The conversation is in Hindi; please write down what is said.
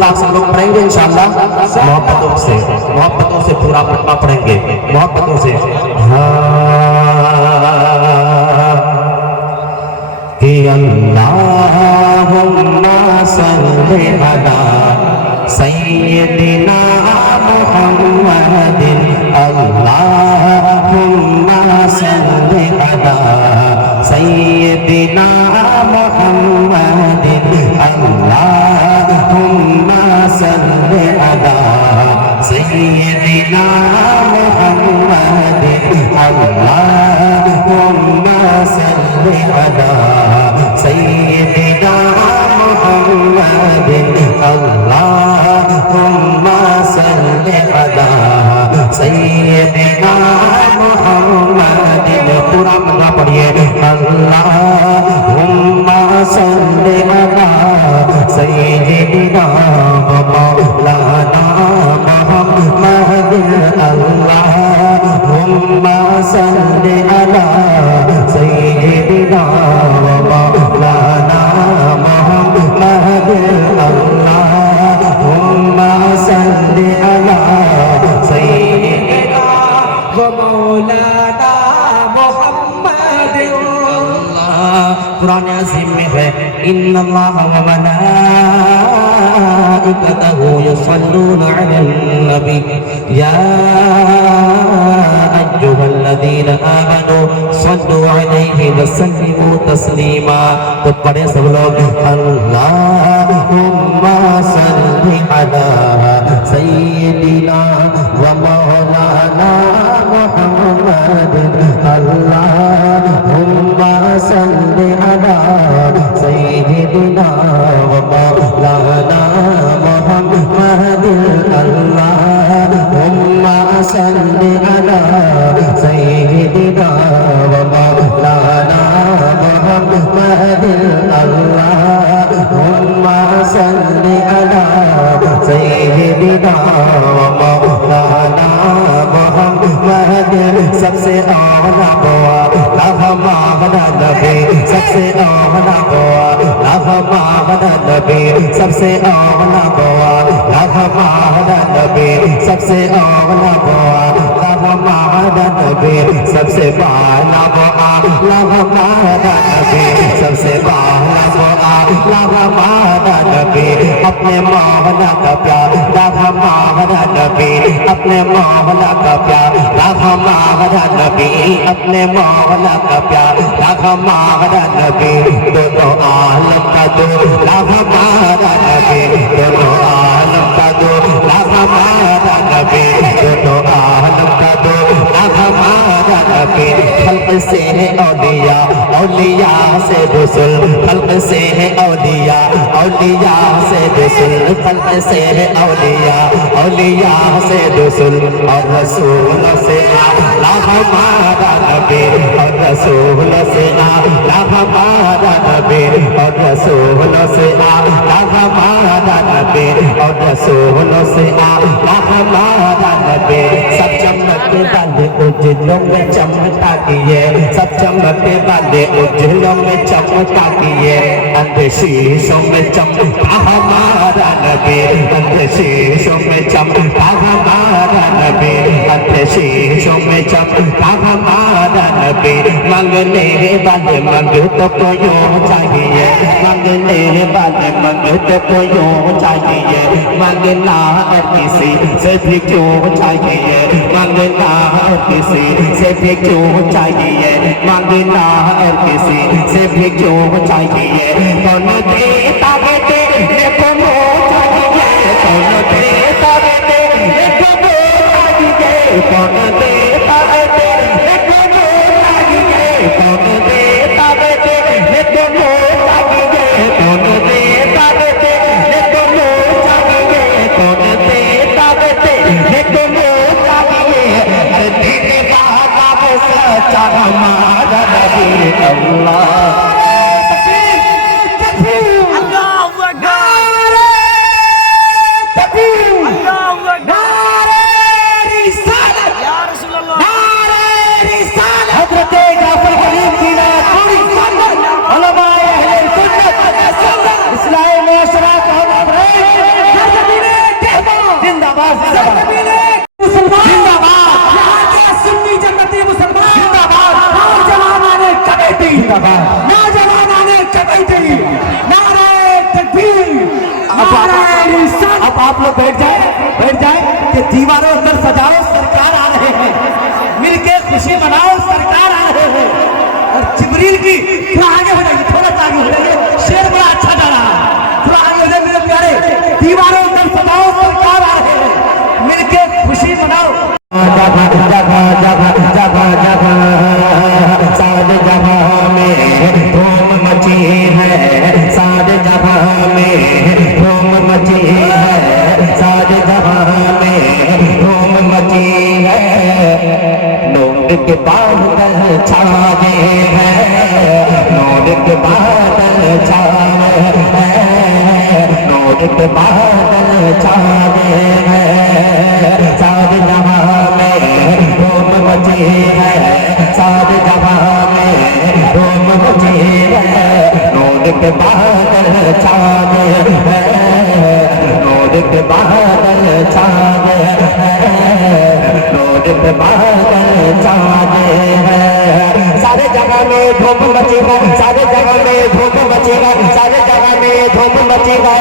पाक सब लोग पढ़ेंगे इंशाअल्लाह, मोहब्बतों से पूरा पढ़ना पढ़ेंगे, मोहब्बतों से। कि अल्लाहुम्मा सल्ली अला सय्यिदिना मुहम्मदिन, अल्लाहुम्मा सल्ली अला सय्यिदिना मुहम्मदिन, अल्लाहुम्मा सल्ली अला सय्यिदिना मुहम्मदिन, अल्लाहुम्मा सल्ली अला सय्यिदिना मुहम्मदिन, अल्लाहुम्मा सल्ली अला सय्यिदिना मुहम्मदिन। पूरा मन्ना पढ़िए, अल्लाहुम्मा सल्ली अला सय्यिदिना व मौलाना मुहम्मदिन, अल्लाहुम्मा सल्ली अला सय्यिदिना व मौलाना मुहम्मदिन, अल्लाहुम्मा सल्ली अला सय्यिदिना व मौलाना मुहम्मदिन। कुरान अज़ीम में है, इन्नल्लाह व मलाइकतहु युसल्लूना अलैन नबी या अय्युहल्लज़ीना आमनू सल्लू अलैहि व सल्लिमू तस्लीमा। तो पढ़े सब लोग, अल्लाहुम्मा सल्ली अला सय्यिदिना व मौलाना मुहम्मदिन, अल्लाहुम्मा सल्ली अला सय्यिदिना व मौलाना मुहम्मदिन, अल्लाहुम्मा सल्ली अला सय्यिदिना व मौलाना मुहम्मदिन, अल्लाहुम्मा सल्ली अला सय्यिदिना व मौलाना मुहम्मदिन। सबसे आला दुआ हमारा नबी, सबसे आला दुआ हमारा नबी, सबसे आला दुआ हमारा नबी, सबसे आला दुआ हमारा नबी, सबसे बाला दुआ हमारा नबी, सबसे बाला दुआ हमारा नबी। अपने मौला का प्यार हमारा नबी, अपने मौला का प्यार हमारा नबी, अपने मौला का प्यार हमारा नबी। दोनों आलम का दूल्हा हमारा नबी, दोनों आलम का दूल्हा हमारा नबी, दोनों आलम का दूल्हा हमारा नबी। खल्क से है औलिया, औलिया से रसूल, खल्क से है औलिया, औलिया से रसूल, खल्क से है औलिया, औलिया से रसूल, और रसूल से आला हमारा नबी, और रसूल से आला हमारा नबी, और रसूल से आला हमारा नबी, और रसूल से आला हमारा नबी। सब चमकने वाले उजलों में चमका दिए, सब चमकने वाले उजलों में चमका दिए, अंधे शीशों में चमका हमारा नबी, अंधे शीशों में चमका हमारा नबी, अंधे शीशों में चमका हमारा नबी। मांगने वाले मांगते को यूं चाहिए, मांगने वाले मांगते को यूं चाहिए, मांगना और किसी से भी क्यों चाहिए, मांगना और किसी से भी क्यों चाहिए, मांगना और किसी से भी क्यों चाहिए। कौन देता बेटे देखो वो चाहिए, कौन देता बेटे देखो वो चाहिए, कौन देता बेटे देखो वो चाहिए, कौन देता बेटे देखो वो चाहिए, कौन देता बेटे देखो वो चाहिए, कौन देता बेटे देखो वो चाहिए। अरे दीदी बाबा वो सच्चा हमारा नबी अल्लाह। अब आप लोग बैठ जाए कि दीवारों अंदर सजाओ, सरकार आ रहे हैं, मिलके खुशी मनाओ, सरकार आ रहे हैं। और जिब्रील की थोड़ा आगे हो जाइए, थोड़ा सा आगे हो जाइए, शेर बड़ा अच्छा जा रहा है, थोड़ा आगे हो जाए मेरे प्यारे। दीवारों अंदर सजाओ, सरकार आ रहे हैं, मिलके खुशी मनाओ। जगह जगह जगह जगह जगह सारे जगह में धूम मची है, सारे जगह में धूम मची है, सारे जगह में धूम मची है। नूर के बादल छावे हैं, नूर के बादल छावे हैं, नूर के बादल छावे हैं। सारे जगह में धूम मची है, सारे जगह में धूम मची है। नूर के बादल छावे हैं, नूर के बादल छावे हैं, नूर के बादल छावे हैं। सारे जगह में धूम मची है, सारे जगह में धूम मची है, सारे जगह में धूम मची है।